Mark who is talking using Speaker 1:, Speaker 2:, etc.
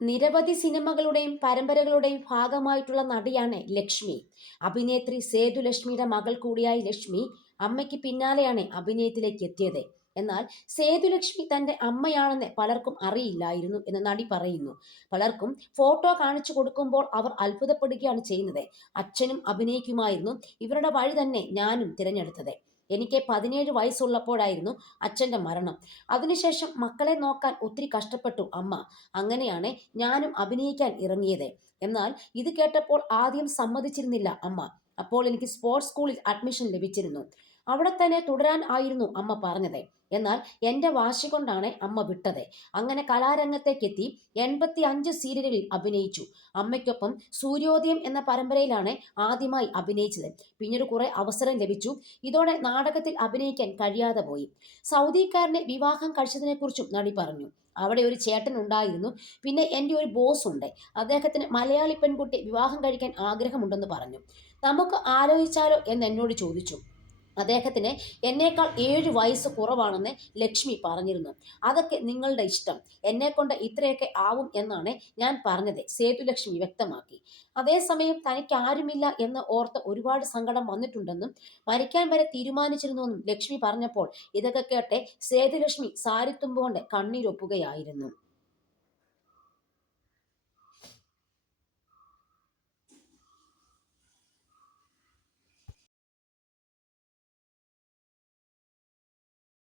Speaker 1: നിരവധി സിനിമകളുടെയും പരമ്പരകളുടെയും ഭാഗമായിട്ടുള്ള നടിയാണ് ലക്ഷ്മി. അഭിനേത്രി സേതു ലക്ഷ്മിയുടെ മകൾ കൂടിയായ ലക്ഷ്മി അമ്മയ്ക്ക് പിന്നാലെയാണ് അഭിനയത്തിലേക്ക് എത്തിയത്. എന്നാൽ സേതുലക്ഷ്മി തന്റെ അമ്മയാണെന്ന് പലർക്കും അറിയില്ലായിരുന്നു എന്ന് നടി പറയുന്നു. പലർക്കും ഫോട്ടോ കാണിച്ചു കൊടുക്കുമ്പോൾ അവർ അത്ഭുതപ്പെടുകയാണ് ചെയ്യുന്നത്. അച്ഛനും അഭിനയിക്കുമായിരുന്നു. ഇവരുടെ വഴി തന്നെ ഞാനും തിരഞ്ഞെടുത്തത്. എനിക്ക് പതിനേഴ് വയസ്സുള്ളപ്പോഴായിരുന്നു അച്ഛന്റെ മരണം. അതിനുശേഷം മക്കളെ നോക്കാൻ ഒത്തിരി കഷ്ടപ്പെട്ടു അമ്മ. അങ്ങനെയാണ് ഞാനും അഭിനയിക്കാൻ ഇറങ്ങിയത്. എന്നാൽ ഇത് കേട്ടപ്പോൾ ആദ്യം സമ്മതിച്ചിരുന്നില്ല അമ്മ. അപ്പോൾ എനിക്ക് സ്പോർട്സ് സ്കൂളിൽ അഡ്മിഷൻ ലഭിച്ചിരുന്നു. അവിടെ തന്നെ തുടരാൻ ആയിരുന്നു അമ്മ പറഞ്ഞത്. എന്നാൽ എന്റെ വാശി കൊണ്ടാണ് അമ്മ വിട്ടത്. അങ്ങനെ കലാരംഗത്തേക്ക് എത്തി എൺപത്തി അഞ്ച് സീരിയലുകളിൽ അഭിനയിച്ചു. അമ്മയ്ക്കൊപ്പം സൂര്യോദയം എന്ന പരമ്പരയിലാണ് ആദ്യമായി അഭിനയിച്ചത്. പിന്നീട് കുറെ അവസരം ലഭിച്ചു. ഇതോടെ നാടകത്തിൽ അഭിനയിക്കാൻ കഴിയാതെ പോയി. സൗദിക്കാരനെ വിവാഹം കഴിച്ചതിനെക്കുറിച്ചും നടി പറഞ്ഞു. അവിടെ ഒരു ചേട്ടൻ ഉണ്ടായിരുന്നു. പിന്നെ എന്റെ ഒരു ബോസ് ഉണ്ട്. അദ്ദേഹത്തിന് മലയാളി പെൺകുട്ടി വിവാഹം കഴിക്കാൻ ആഗ്രഹമുണ്ടെന്ന് പറഞ്ഞു. നമുക്ക് ആലോചിച്ചാലോ എന്ന് എന്നോട് ചോദിച്ചു. അദ്ദേഹത്തിന് എന്നേക്കാൾ ഏഴ് വയസ്സ് കുറവാണെന്ന് ലക്ഷ്മി പറഞ്ഞിരുന്നു. അതൊക്കെ നിങ്ങളുടെ ഇഷ്ടം. എന്നെക്കൊണ്ട് ഇത്രയൊക്കെ ആവും എന്നാണ് ഞാൻ പറഞ്ഞത് സേതുലക്ഷ്മി വ്യക്തമാക്കി. അതേസമയം തനിക്ക് ആരുമില്ല എന്ന് ഓർത്ത് ഒരുപാട് സങ്കടം വന്നിട്ടുണ്ടെന്നും മരിക്കാൻ വരെ തീരുമാനിച്ചിരുന്നുവെന്നും ലക്ഷ്മി പറഞ്ഞപ്പോൾ ഇതൊക്കെ കേട്ട് സേതുലക്ഷ്മി സാരിത്തുമ്പോണ്ട് കണ്ണീരൊപ്പുകയായിരുന്നു.